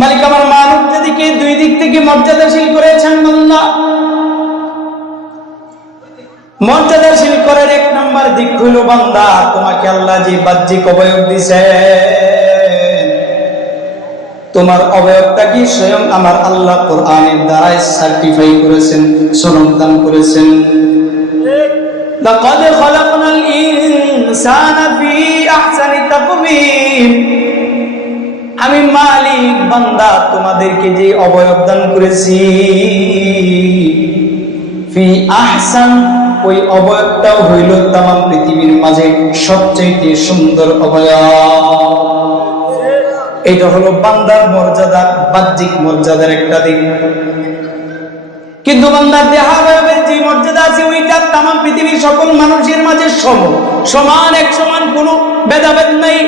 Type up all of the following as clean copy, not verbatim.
মালিক আমার মানবজাতিকে দুই দিক থেকে মর্যাদাশীল করেছেন। বান্দা মর্যাদাশীল করার এক নম্বর দিক হইল, বান্দা তোমাকে আল্লাহ যে বাহ্যিক অবয়ব দিছে, তোমার অবয়বটা কি স্বয়ং আমার আল্লাহ কোরআনের দ্বারাই সার্টিফাই করেছেন, সনদ দান করেছেন। লাকাদ খালাকনাল ইনসানা ফি আহসানি তাকওয়িম। আমি মালিক বান্দা তোমাদেরকে যে অবয়ব দান করেছি, ফি আহসান, ওই অবয়বটাও হইল তামাম পৃথিবীর মাঝে সবচেয়ে সুন্দর অবয়ব। এটা হলো বান্দার মর্যাদা, বাহ্যিক মর্যাদার একটা দিক। কিন্তু বান্দার দেহাবয়বের যে মর্যাদা আছে, ওইটা তামাম পৃথিবীর সকল মানুষের মাঝে সমান, এক সমান, কোনো ভেদাভেদ নাই।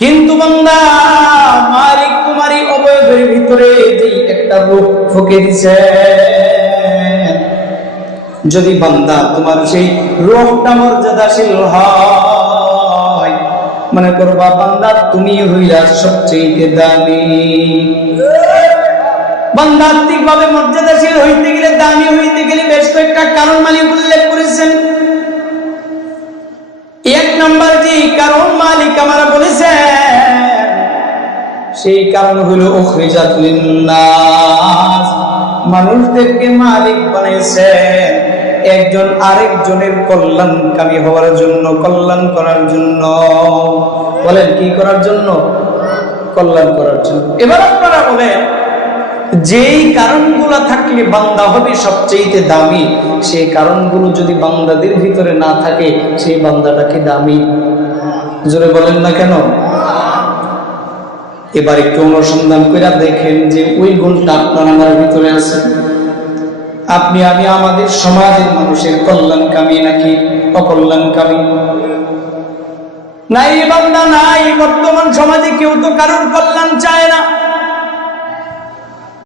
কিন্তু বান্দা মালিক তোমার এই অবয়বের ভিতরে যে একটা রূপ ফুঁকে দিছে, যদি বান্দা তোমার সেই রূপটা মর্যাদাশীল হয়, মনে করবা বান্দা তুমি হইলা সবচেয়ে দামি। বান্দা আত্মিক ভাবে মর্যাদাশীল হইতে গেলে, দামি হইতে গেলে বেশ কয়েকটা কারণ মালিক উল্লেখ করেছেন। এক নম্বর যে কারণ মালিক আমরা বলেছেন, সেই কারণ হলো উখরিজাত লিন্নাস, মানুষদেরকে মালিক বানিয়েছেন একজন আরেকজনের কল্যাণকামী হওয়ার জন্য, কল্যাণ করার জন্য। বলেন কি করার জন্য? কল্যাণ করার জন্য। এবার আপনারা বলেন, যেই কারণগুলো থাকলে বান্দা হবে সবচেয়ে দামি, সেই কারণগুলো যদি বান্দাদের ভিতরে না থাকে, সেই বান্দাটাকে দামি? জোরে বলেন না কেন? এবার একটু অনুসন্ধান করে দেখেন যে ওই গুণটা আপনার আমার ভিতরে আছে। আপনি আমি আমাদের সমাজের মানুষের কল্যাণকামী নাকি অকল্যাণকামী? নাই বান্দা নাই। বর্তমান সমাজে কেউ তো কারোর কল্যাণ চায় না।